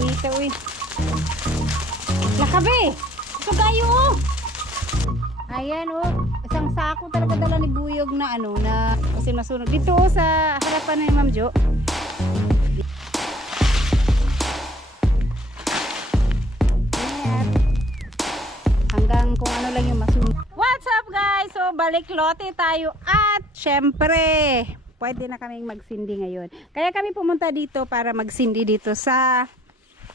Ito, uy. Lakabe! Ito kayo, oh! Ayan, oh. Isang sako talaga dala ni Buyog na ano, na kasi masunog. Dito, oh, sa harapan ni Ma'am Jo. Hanggang kung ano lang yung masunog. What's up, guys? So, balik lote tayo at syempre, pwede na kaming magsindi ngayon. Kaya kami pumunta dito para magsindi dito sa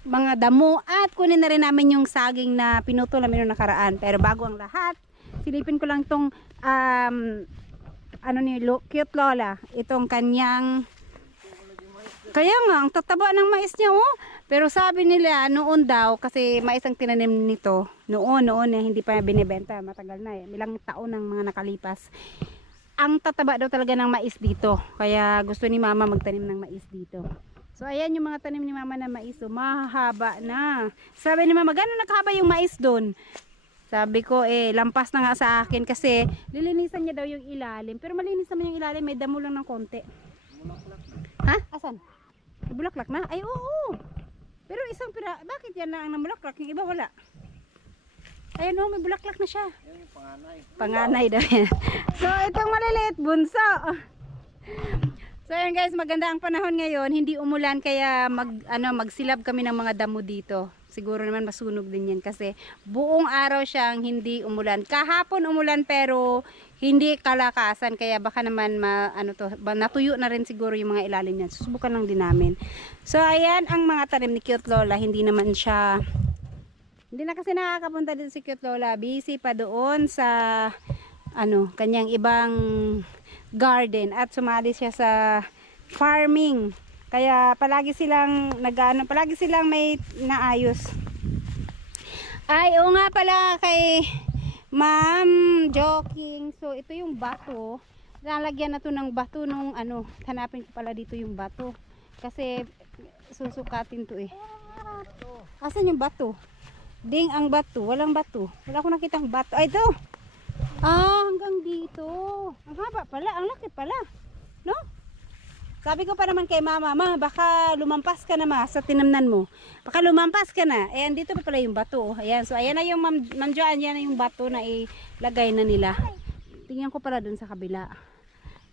mga damo at kunin na rin namin yung saging na pinutol namin noong nakaraan. Pero bago ang lahat, silipin ko lang tong ano ni Cute Lola, itong kanyang, kaya nga ang tataba ng mais niya, oh. Pero sabi nila noon daw, kasi mais ang tinanim nito noon hindi pa binibenta, matagal na ilang taon ng mga nakalipas. Ang tataba daw talaga ng mais dito, kaya gusto ni Mama magtanim ng mais dito. So ayan yung mga tanim ni Mama na mais, so mahaba na. Sabi ni Mama, gano'n nakahaba yung mais doon? Sabi ko, lampas na nga sa akin kasi lilinisan niya daw yung ilalim. Pero malinis naman yung ilalim, may damo lang ng konti. Ha? Asan? Bulaklak na? Ay, oo. Pero isang pira, bakit yan na ang namulaklak? Yung iba wala. Ayun, oh, may bulaklak na siya. Yan yung panganay. Panganay daw yan. So, itong maliliit, bunso. So, ayan guys, maganda ang panahon ngayon. Hindi umulan, kaya magsilab kami ng mga damo dito. Siguro naman masunog din yan kasi buong araw siyang hindi umulan. Kahapon umulan pero hindi kalakasan, kaya baka naman natuyo na rin siguro yung mga ilalim niyan. Susubukan lang din namin. So ayan ang mga tanim ni Cute Lola. Hindi na kasi nakakapunta dito si Cute Lola. Busy pa doon sa kanyang ibang garden at sumali siya sa farming. Kaya palagi silang palagi silang may naayos. Ay, oo nga pala kay Ma'am Joking. So ito yung bato. Lalagyan na to ng bato nung hanapin ko pala dito yung bato. Kasi susukatin to eh. Asan yung bato? Ding ang bato, walang bato. Wala akong nakitang bato. Ay, ito. Hanggang dito. Ang haba pala, ang laki pala. No? Sabi ko pa naman kay Mama, baka lumampas ka na sa tinamnan mo. Baka lumampas ka na. Ayan, dito pa pala yung bato. Ayan, so ayan na yung Ma'am Joan, yan na yung bato na ilagay na nila. Tingnan ko pala dun sa kabila.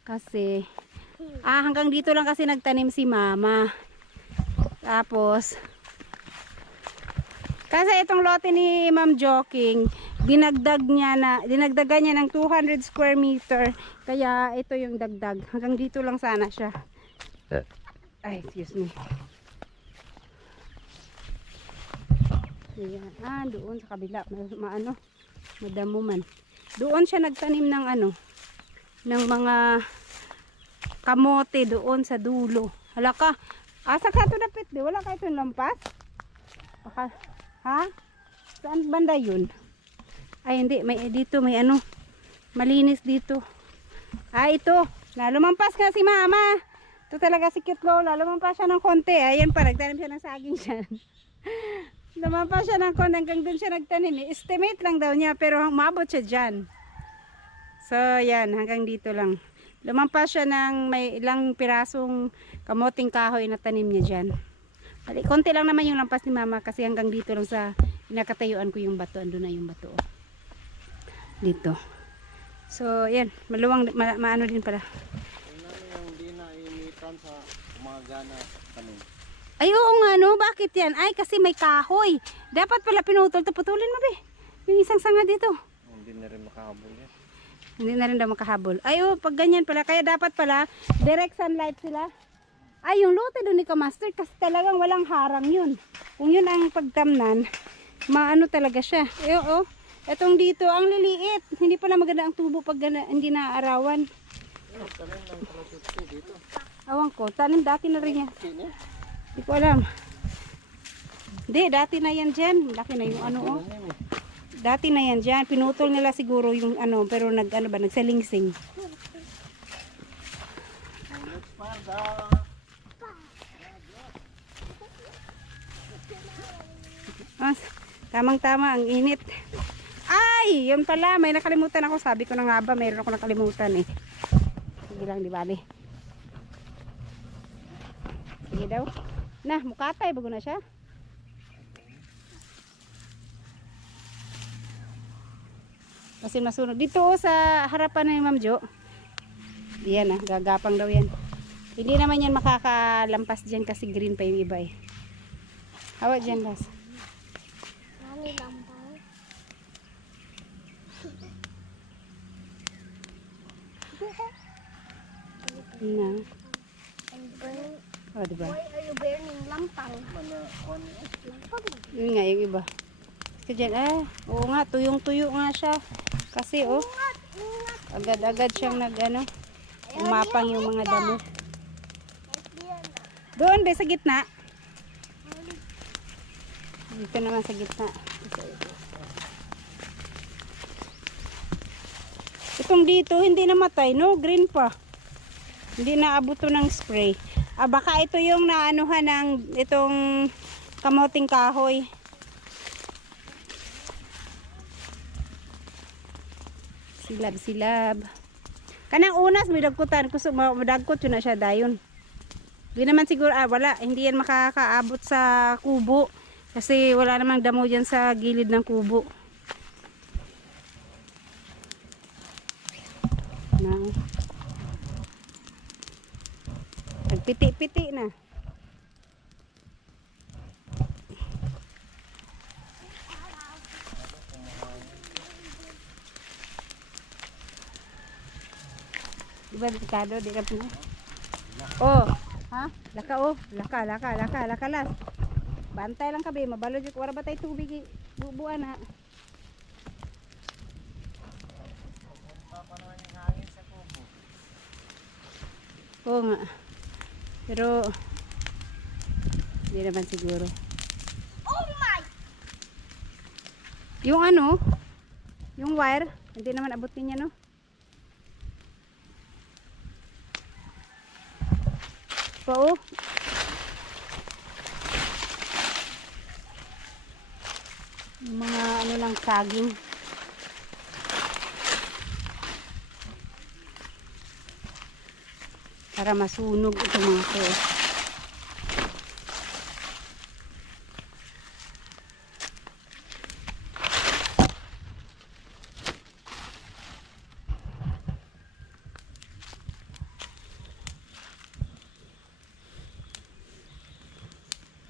Kasi, hanggang dito lang kasi nagtanim si Mama. Tapos, kasi itong lote ni Ma'am Joking, dinagdagan niya ng 200 square meter. Kaya ito yung dagdag. Hanggang dito lang sana siya. Ay, excuse me. Ayan. Doon sa kabila, madamo man. Doon siya nagtanim ng ng mga kamote doon sa dulo. Hala ka. Asa ka ito dapit, di? Wala ka itong lampas? Baka, ha? Saan banda yun? Ay, hindi. Dito may malinis dito. Ito. Lumampas nga si Mama. Ito talaga si Cute Lola. Lumampas siya ng konti. Ayan pa, nagtanim siya ng saging siya. Lumampas siya ng konti. Hanggang dun siya nagtanim. Estimate lang daw niya, pero mabot siya dyan. So, yan. Hanggang dito lang. Lumampas siya ng may ilang pirasong kamoting kahoy na tanim niya dyan. Konti lang naman yung lampas ni Mama kasi hanggang dito lang sa pinakatayuan ko yung bato. Andun na yung bato. Dito. So, yan. Maluwang, maano din pala. Sa umagana tanim. Ay, oo nga, no? Bakit yan? Ay, kasi may kahoy. Dapat pala pinutol. Putulin mo, be. Yung isang sanga dito. Hindi na rin makahabol yan. Hindi na rin daw makahabol. Ay, pag ganyan pala. Kaya dapat pala, direct sunlight sila. Ay, yung lote doon ni Kamaster, kasi talagang walang harang yun. Kung yun ang pagtamnan, talaga siya. Etong dito, ang liliit. Hindi pala maganda ang tubo pag hindi naaarawan. Tanim ng kalatuti dito. Awang ko, tanim dati na rin yan. Hindi ko alam. Hindi, dati na yan dyan. Laki na yung Dati na yan dyan. Pinutol nila siguro yung pero nagsalingsing. Tamang-tama, ang init. Ay, yun pala, may nakalimutan ako. Sabi ko na nga ba, mayroon ako nakalimutan eh. Sige lang, di bali. Sige daw. Nah, mukatay, bago na siya. Kasi masunog. Dito oh, sa harapan ni Ma'am Jo. Yan gagapang daw yan. Hindi naman yan makakalampas dyan kasi green pa yung iba eh. Hawa dyan, Las. Mami lampang. Na. I'm burning. Oh, diba? Why are you burning lampang? Mana, kuwan eh. Lampang. Yun nga yung iba. Kasi dyan, oo nga, tuyong-tuyo nga siya. Kasi oh, Ingat, ingat. agad-agad siyang umapang yung mga damo. Diyan. Doon ba sa gitna? Dito naman sa gitna. Itong dito, hindi namatay, no? Green pa. Hindi naabot to ng spray. Baka ito yung naanuhan ng itong kamoting kahoy. Silab. Kanang unas, may dagkutan. Gusto madagkot yun na siya dayon. Hindi naman siguro, wala. Hindi yan makakaabot sa kubo. Kasi wala namang damo dyan sa gilid ng kubo. Nagpiti-piti na. Diba delikado? Di ka po. Oh, ha? Laka oh. Laka las. Bantay lang kabe, mabalo jud wala ba tay tubig bubuan ha. Oo nga. Pero hindi naman siguro. Oh my! Yung yung wire, hindi naman abutin niya no. Oo. Yung mga lang saging. Para masunog itong mga to.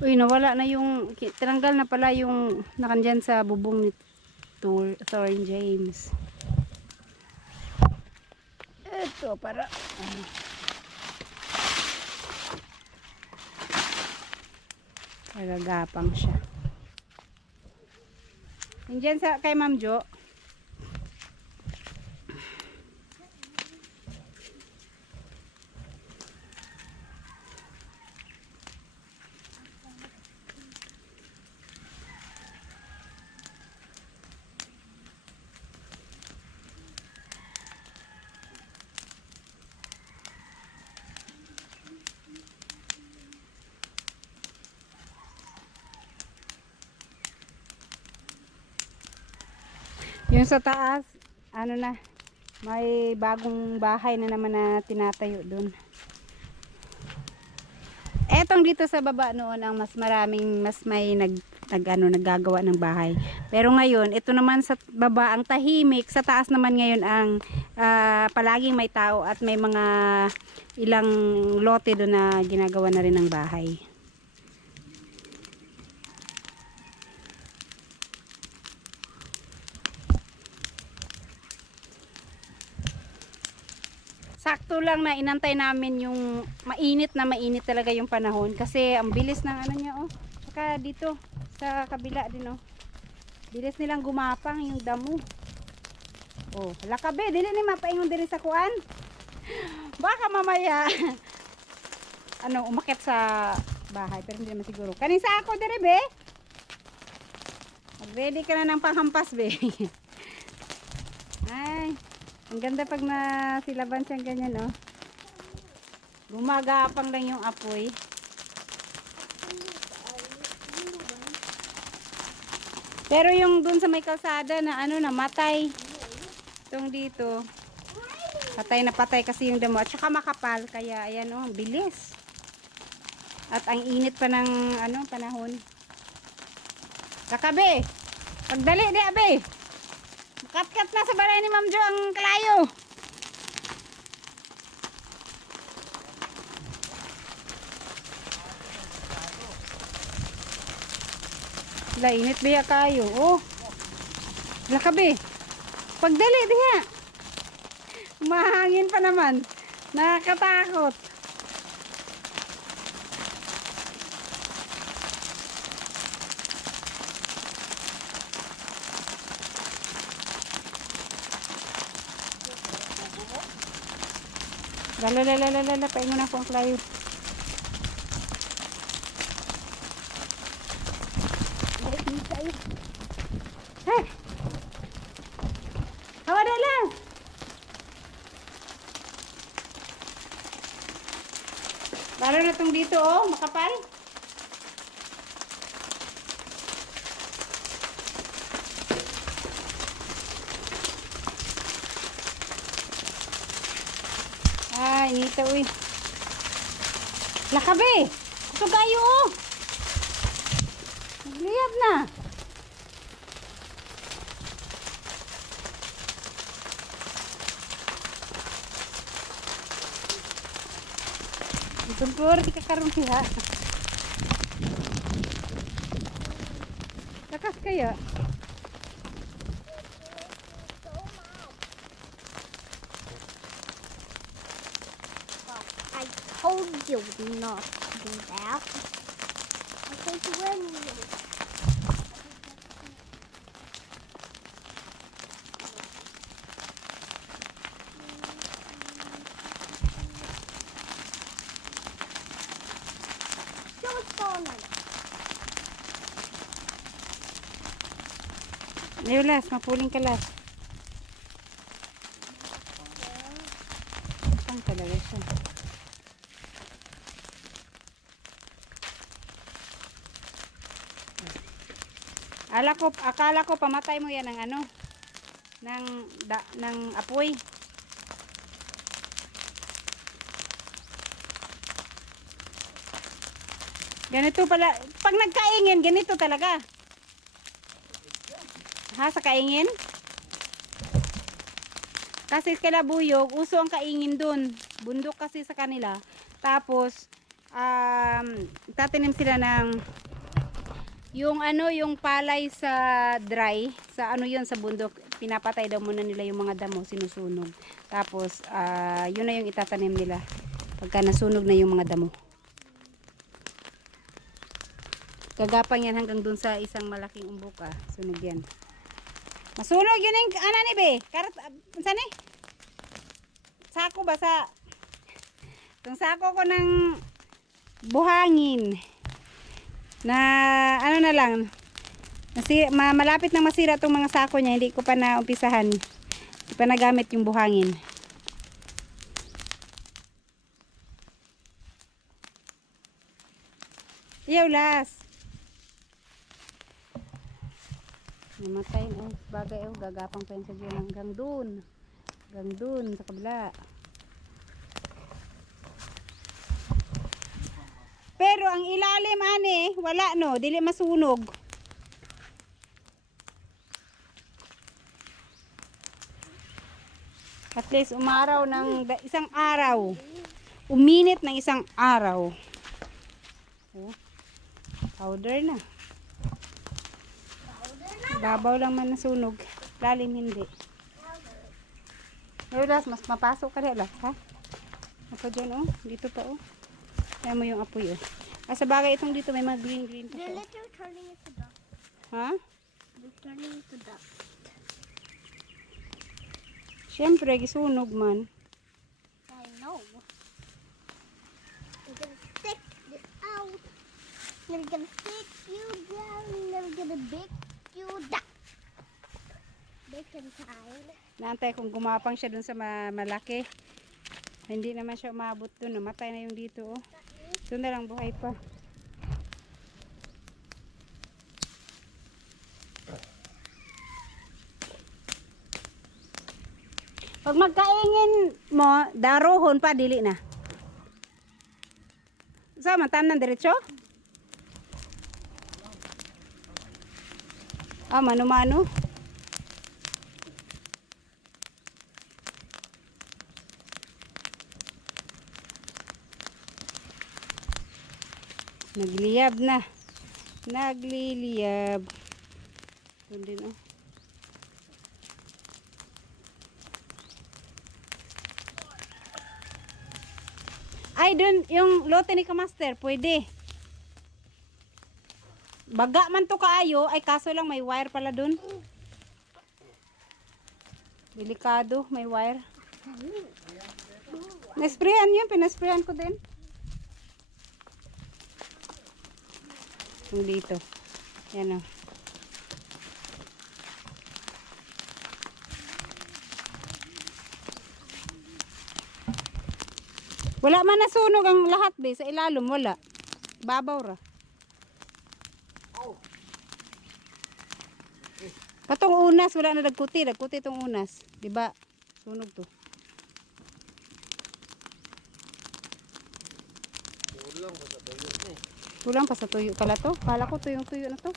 Uy, nawala na yung, tinanggal na pala yung nakandyan sa bubong ni Thorn James. Ito, para, nagagapang siya. Nandyan sa, kay Ma'am Jo. Yung sa taas, ano na, may bagong bahay na naman na tinatayo dun. Etong dito sa baba noon ang mas may naggagawa ng bahay. Pero ngayon, ito naman sa baba ang tahimik, sa taas naman ngayon ang palaging may tao at may mga ilang lote doon na ginagawa na rin ng bahay. Sakto lang na inantay namin yung mainit talaga yung panahon kasi ang bilis ng ano niya oh. Saka dito sa kabila din oh. Bilis nilang gumapang yung damo. Oh, lakabe dili ni mapaingon diri sa kuan. Baka mamaya umakyat sa bahay pero hindi naman siguro. Kanin sa ako diri be. Mag-ready ka na ng panghampas be. Ay. Ang ganda pag nasilaban siyang ganyan, oh. Gumagapang lang yung apoy. Pero yung dun sa may kalsada na namatay. Itong dito. Patay na patay kasi yung damo. At saka makapal. Kaya ayan, oh, bilis. At ang init pa ng panahon. Kakabe! Pagdali di, abe! Kat-kat na sa balay ni Ma'am Jo ang kalayo. La, init biya kayo. Oh. Lakabi. Pagdali diha. Mahangin pa naman. Nakakatakot. Lala, paingon ako ang klayo. Hey! Hawa dala! Lalo na itong dito, oh, makapal. Ah, inita, uy. Lakabe! Ito gayo, oh! Nagliyab na. Itong puro, di ka karoon siya. Lakas kaya. I told you not to do that. I said when you. Just on it. Ayaw, Las, mapuling ka, Las. Saan talaga siya? Akala ko pamatay mo yan ng ano, ng apoy. Ganito pala, pag nagkaingin, ganito talaga. Ha, sa kaingin? Kasi kala buyog, uso ang kaingin dun. Bundok kasi sa kanila. Tapos, tatanim sila ng yung ano, yung palay sa dry, sa ano yun, sa bundok, pinapatay daw muna nila yung mga damo, sinusunog. Tapos, yun na yung itatanim nila. Pagka nasunog na yung mga damo. Gagapang yan hanggang dun sa isang malaking umbuka. Sunog yan. Masunog yun yung, ano ni be? Karat, saan eh? Sako ba sa, itong sako ko ng buhangin. Na ano na lang, malapit nang masira itong mga sako niya, hindi ko pa naumpisahan, hindi pa nagamit yung buhangin. Iyaw, Las, namatay na, bagay, gagapang pa yun sa Diyan hanggang dun sa kabila. Pero ang ilalim ani, wala no, dili masunog. At least umaraw ng isang araw. Uminit ng isang araw. Oh, powder na. Babaw lang man nasunog. Lalim hindi. Las, mas mapasok ka rin, Las, ha? Ako dyan, oh. Dito pa, oh. Kaya mo yung apoy, oh. Sa bagay itong dito may mga green pa. The little turning into dust. Ha? They're turning into dust. Siyempre, gisunog man. I know. We're gonna stick this out. We're gonna stick you down. We're gonna bake you down. Bacon time. Naantay kung gumapang siya dun sa malaki. Hindi naman siya umabot dun. Namatay na yung dito, oh. Doon na lang buhay pa. Pag magkaingin mo, darohon pa, dili na. So, matam ng diretso? Mano-mano. Nagliyab na. Nagliliyab. Doon din oh. Ay, doon yung lote ni Kamaster, pwede. Baga man to kaayo, ay kaso lang may wire pala doon. Delikado, may wire. Nasprayan yun, pinasprayan ko din. Yung dito. Yan o. Wala man nasunog ang lahat be, sa ilalom wala. Babaw ra. Patong unas, wala na nagkuti itong unas. Diba? Sunog to. Kulang pa sa tuyo pala to. Kala ko tuyong-tuyo na to.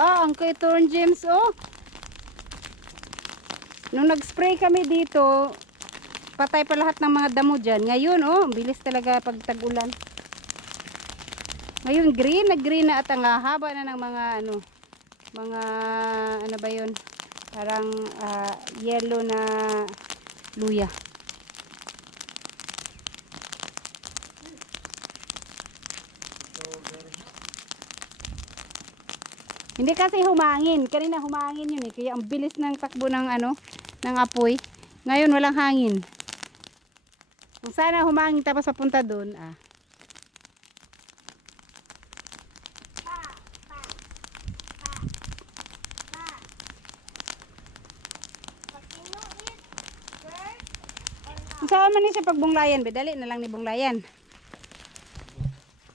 Ah, ang kay Torn James oh. Nung nag-spray kami dito, patay pa lahat ng mga damo dyan. Ngayon oh, bilis talaga pag tag-ulan. Ngayon green na at ang haba na ng mga ano ba yun? Parang yellow na luya. Hindi kasi humangin. Kanina humangin yun eh. Kaya ang bilis ng takbo ng ng apoy. Ngayon walang hangin. Kung sana humangin tapos papunta doon Saan man siya pagbunglayan, be? Dali na lang ni bunglayan.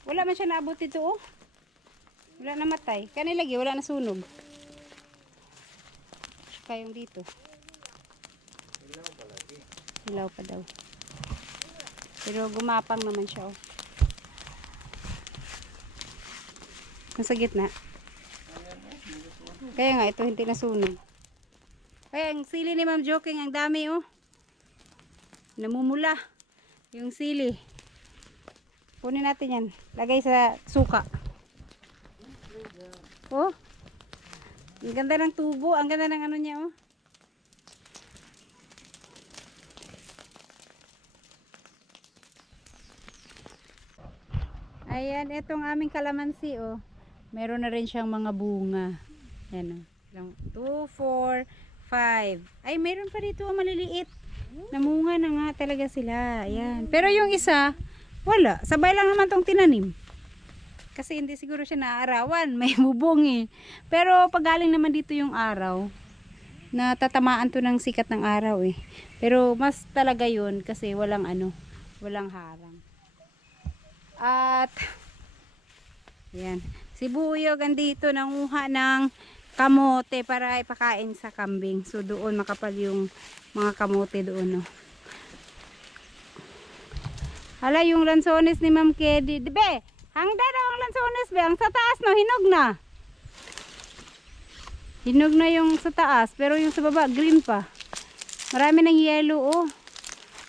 Wala man siya naabot dito, oh. Wala namatay. Kanina lagi, wala nasunog. Saka yung dito. Hilaw pa daw. Pero gumapang naman siya, oh. Nasa gitna. Kaya nga, ito hindi nasunog. Kaya ang sili ni Ma'am Joking, ang dami, oh. Namumula yung sili. Kunin natin yan. Lagay sa suka. Oh. Ang ganda ng tubo. Ang ganda ng ano niya, oh. Ayan, itong aming kalamansi, oh. Meron na rin siyang mga bunga. Ayan, oh. 2, 4, 5. Ay, meron pa dito, oh, maliliit. Namunga na nga talaga sila. Ayan. Pero yung isa, wala. Sabay lang naman tong tinanim. Kasi hindi siguro siya naaarawan. May bubong eh. Pero pag galing naman dito yung araw, natatamaan to ng sikat ng araw eh. Pero mas talaga yun kasi walang walang harang. At, ayan. Si Buyog andito nanguha ng kamote para ipakain sa kambing. So doon makapal yung mga kamote doon, no. Hala, yung lansones ni Ma'am Kedi. Be, hangda daw ang lansones, be. Ang sa taas, no, hinog na. Hinog na yung sa taas, pero yung sa baba, green pa. Marami ng yellow, oh.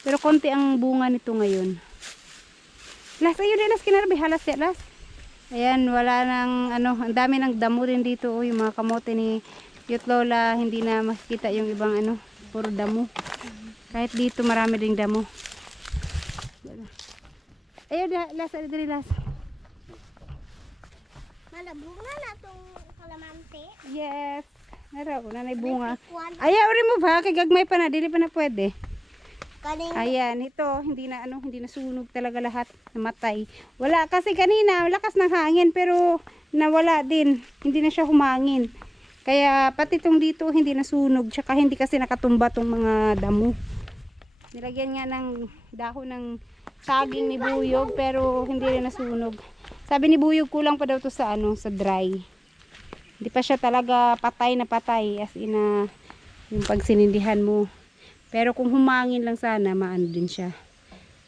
Pero konti ang bunga nito ngayon. Las, ayun din, las, kinarabi. Halas, las. Ayan, wala nang, ang dami ng damo din dito, oh. Yung mga kamote ni Cute Lola, hindi na makikita yung ibang, puro damo. Kahit dito, marami ding damo. Ayun, las, las. Malabunga na itong kalamansi. Yes. Naraw, nanay bunga. Ayaw, remove ha. Kay gagmay pa na. Dili pa na pwede. Ayan, ito. Hindi na sunog talaga lahat. Namatay. Wala kasi kanina. Lakas ng hangin. Pero nawala din. Hindi na siya humangin. Kaya pati itong dito hindi nasunog. Tsaka hindi kasi nakatumba itong mga damo. Nilagyan nga ng dahon ng saging ni Buyog. Pero hindi rin nasunog. Sabi ni Buyog kulang pa daw to sa sa dry. Hindi pa siya talaga patay na patay as in yung pagsinindihan mo. Pero kung humangin lang sana, maano din siya.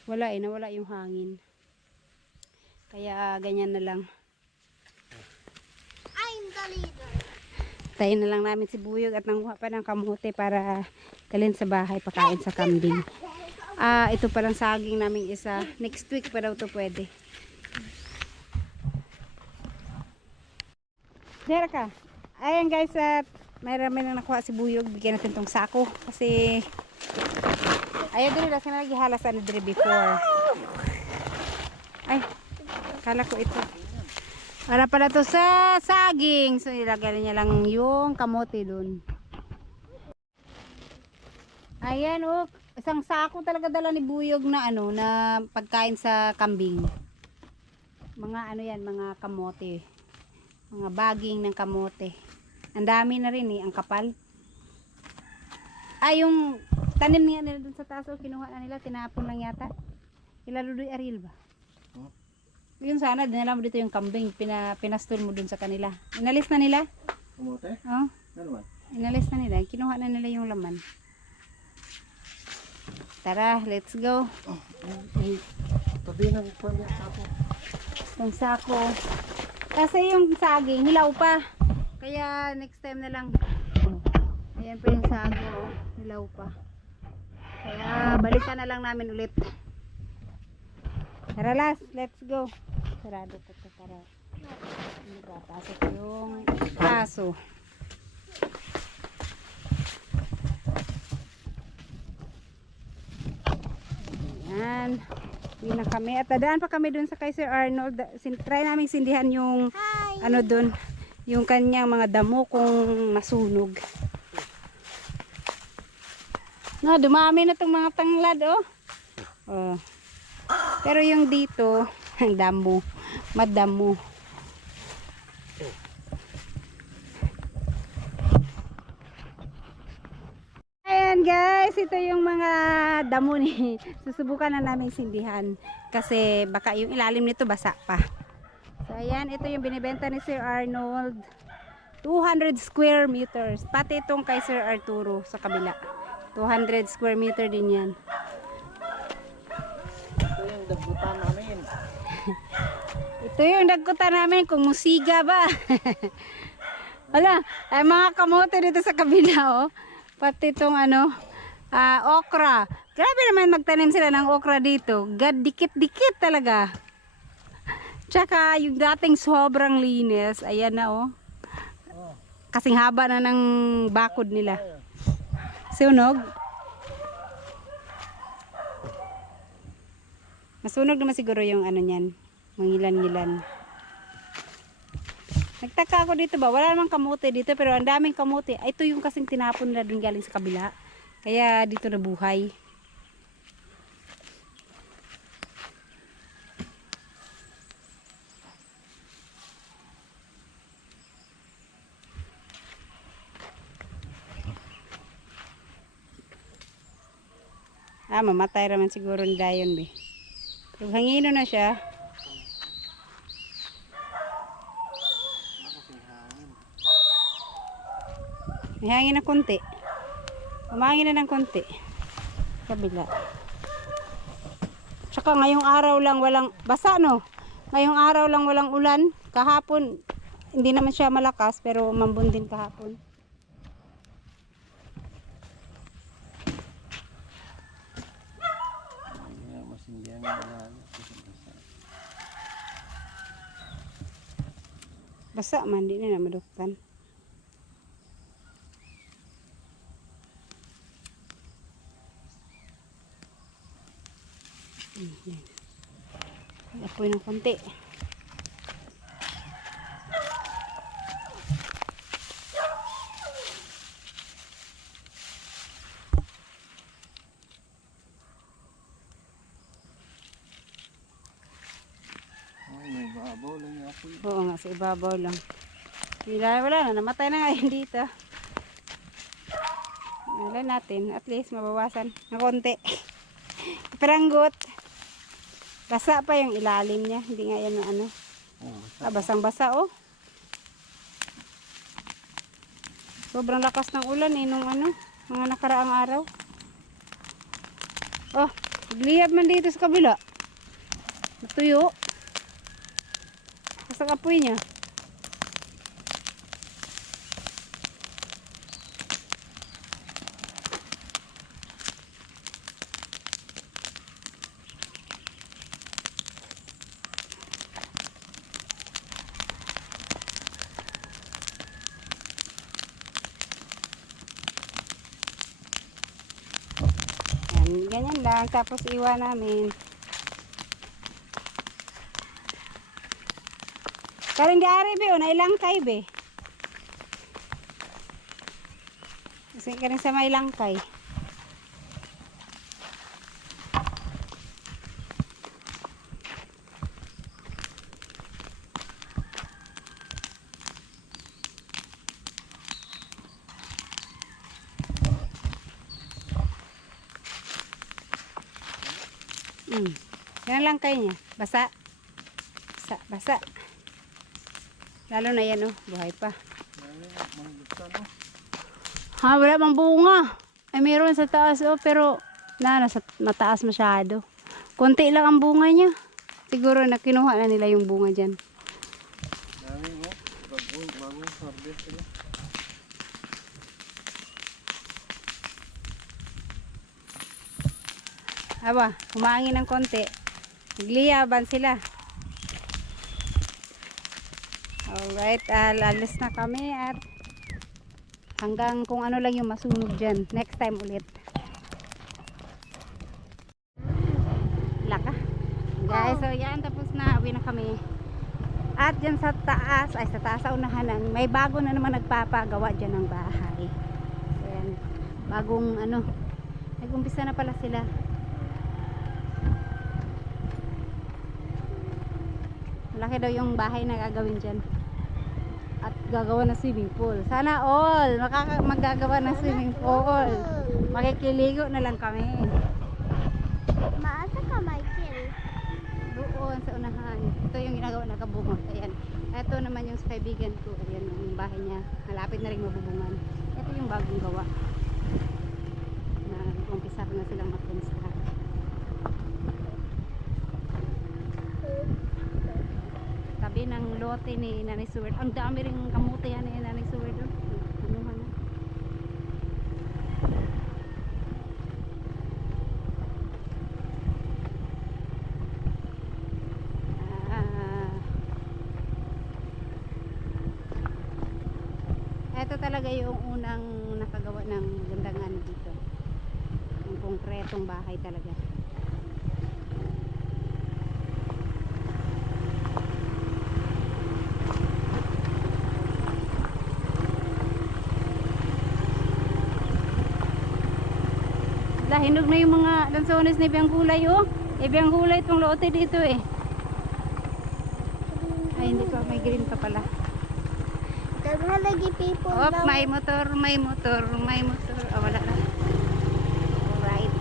Wala nawala yung hangin. Kaya ganyan na lang. the leader. Tayin na lang namin si Buyog at nanguha pa ng kamote para dalhin sa bahay pakain sa kambing. Ito palang saging naming isa. Next week pa daw to pwede. Diyan ka. Ayan guys, at mayroon na nakuha si Buyog. Bigyan natin tong sako kasi ayaw din nila sila naghihalasan na before. Ay, kala ko ito. Para pala to sa saging. So ilagay niya lang yung kamote dun. Ayan oh, isang sako talaga dala ni Buyog na ano, na pagkain sa kambing. Mga ano yan, mga kamote. Mga baging ng kamote. Ang dami na rin eh, ang kapal. Yung tanim niya nila dun sa taas, kinuha na nila, tinapon lang yata. Ilaludoy aril ba? Yun sana, dinala mo dito yung kambing, pinastol mo dun sa kanila. Inalis na nila? Kamote? Oh, Ano man? inalis na nila, kinuha na nila yung laman. Tara, let's go. Tabi ng pamilya sapo. Yung sako. Kasi yung saging, hilaw pa. Kaya next time na lang. Ayan pa yung saging, oh. Hilaw pa. Kaya balikan na lang namin ulit. Tara last, let's go. Sarado ko ito para hindi papasok yung kaso. Ayan. Uwi na kami. At dadaan pa kami dun sa kay Sir Arnold. Try namin sindihan yung ano dun, yung kanyang mga damo kung nasunog. No, dumami na tong mga tanglad, oh. Oh. Pero yung dito, ang damo, madamo. Ayan guys, ito yung mga damo ni. Susubukan na namin sindihan kasi baka yung ilalim nito basa pa. So ayan, ito yung binibenta ni Sir Arnold. 200 square meters. Pati itong kay Sir Arturo sa kabila. 200 square meter din yan. Ito yung dagutan namin. Ito yung dagkutan namin kung musiga ba. Wala, ay mga kamote dito sa kabila, oh. Pati itong ano, okra. Grabe naman magtanim sila ng okra dito. Dikit-dikit talaga. Tsaka yung dating sobrang linis, ayan na, oh. Kasing haba na ng bakod nila. Sunog. Masunog naman siguro yung ano niyan. Mangilan-ngilan. Nagtaka ako dito ba? Wala namang kamote dito pero ang daming kamote. Ito yung kasing tinapon nila dun galing sa kabila. Kaya dito nabuhay. Mamatay naman siguro ni Dayon, be. Pero hangino na siya. May hangin na konti. Umangin na ng konti. Kabila. Tsaka ngayong araw lang walang basa, no? Ngayong araw lang walang ulan. Kahapon, hindi naman siya malakas pero mambun din kahapon. Masindihan na lang. Basa man, di na maduktan. Apoy ng konti. Ay, may babaw lang yung apoy. Oo nga, sa ibabaw lang. Wala na, namatay na ngayon dito. Wala natin, at least mabawasan ng konti. Peranggot. Basa pa yung ilalim niya, hindi nga yan ng ano. Basang basa, oh. Sobrang lakas ng ulan eh, nung ano, mga nakaraang araw. Oh, nagliyab man dito sa kabila. Natuyo. Basta apoy niya. Ganyan lang. Tapos iwan namin. Karing diari be, o nailangkay be. Kasi karing sa may langkay. Yan lang kayo niya. Basa. Basa. Basa. Lalo na yan, oh. Buhay pa. Ha, wala bang bunga. Ay, meron sa taas, oh. Pero, nasa mataas masyado. Konti lang ang bunga niya. Siguro na kinuha na nila yung bunga dyan. Dami mo. Bagong harvest sila. Aba, humangin ng konti. Nagliyaban sila. Alright, alis na kami at hanggang kung ano lang yung masunog dyan. Next time ulit. Laka. Guys, so yan, tapos na. Uwi na kami. At dyan sa taas, ay sa taas sa unahan, may bago na naman nagpapagawa dyan ng bahay. So yan, bagong ano, nag-umpisa na pala sila. Malaki daw yung bahay na gagawin dyan. At gagawa ng swimming pool. Sana all magagawa ng swimming pool. Makikiligo na lang kami. Maasa ka, Michael? Doon sa unahan. Ito yung ginagawa na kabungot. Ayan. Ito naman yung sa kaibigan ko. Ayan yung bahay niya. Malapit na rin mabubungan. Ito yung bagong gawa. Na umpisa na silang mag-construct. Tabi ng lote ni Nanay Seward. Ang dami rin kamuti yan ni Nanay Seward. Ano na? Ito talaga yung unang nakagawa ng gandang ano dito. Yung konkretong bahay talaga. Hinog na yung mga dansones ni Ibang Gulay, oh. Ibang Gulay itong lote dito, eh. Ay, hindi pa. May green pa pala. Daghan lagi people Oh, daw. may motor, may motor, may motor. Oh, wala na. Alright.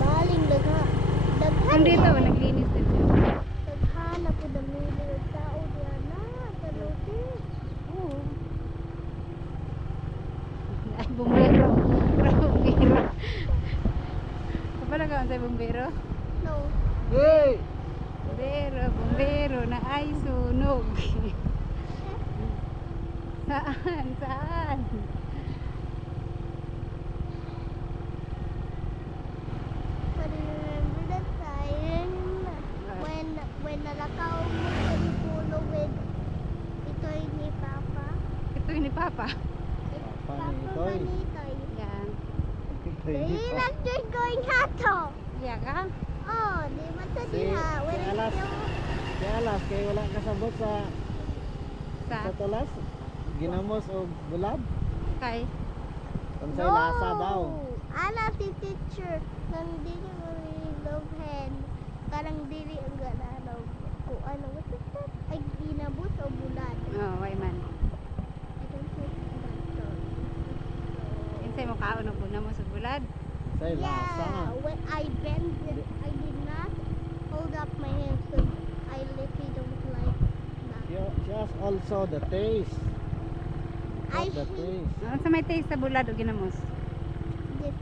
Baling daghan. Daghan. Yung dito, naglinis din siya. Daghan ako dami ng tao diyan na. Taluti. Oo. Ay, bumbero. Bumbero. Kapala ka sa bumbero? No. Hey! Bumbero na ay sunog. Saan? Saan? But remember that time when nalakaw mo sa puno with itoy ni Papa? Ito yun ni Papa. Papa ni Itoy. Manitoy. Yan. Dili lang dyan going hato. Iya ka? Oh, di ba sa Si diha? When Alas. Si Alas, kaya wala kasabot sa Sa? tulas. Ginamos o bulab. Kay? Kung sa'y lasa daw. Ala si teacher nang dili mo love hand. Karang dili ang gananaw. Kung ano, what is that? Ay ginabot o bulad. Oh, why man. I don't know that. Insay mo kaon og buna mo sa bulad. Sa'y lasa. Yeah, when I bend it, I did not hold up my hands because I literally don't like that. She has also the taste. I The hate taste. Ano sa may taste sa bulad o ginamos? this.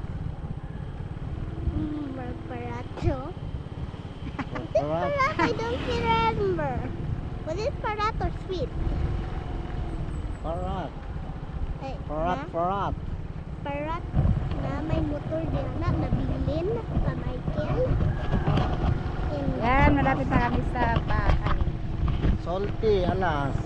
Parato. Parat. I don't remember. Was it parat or sweet? Parat. Ay, Parat. na? Parat. Parat na may motor din na nabilin sa Michael. Yan, malapit na kami sa bahay. Salty, Alas.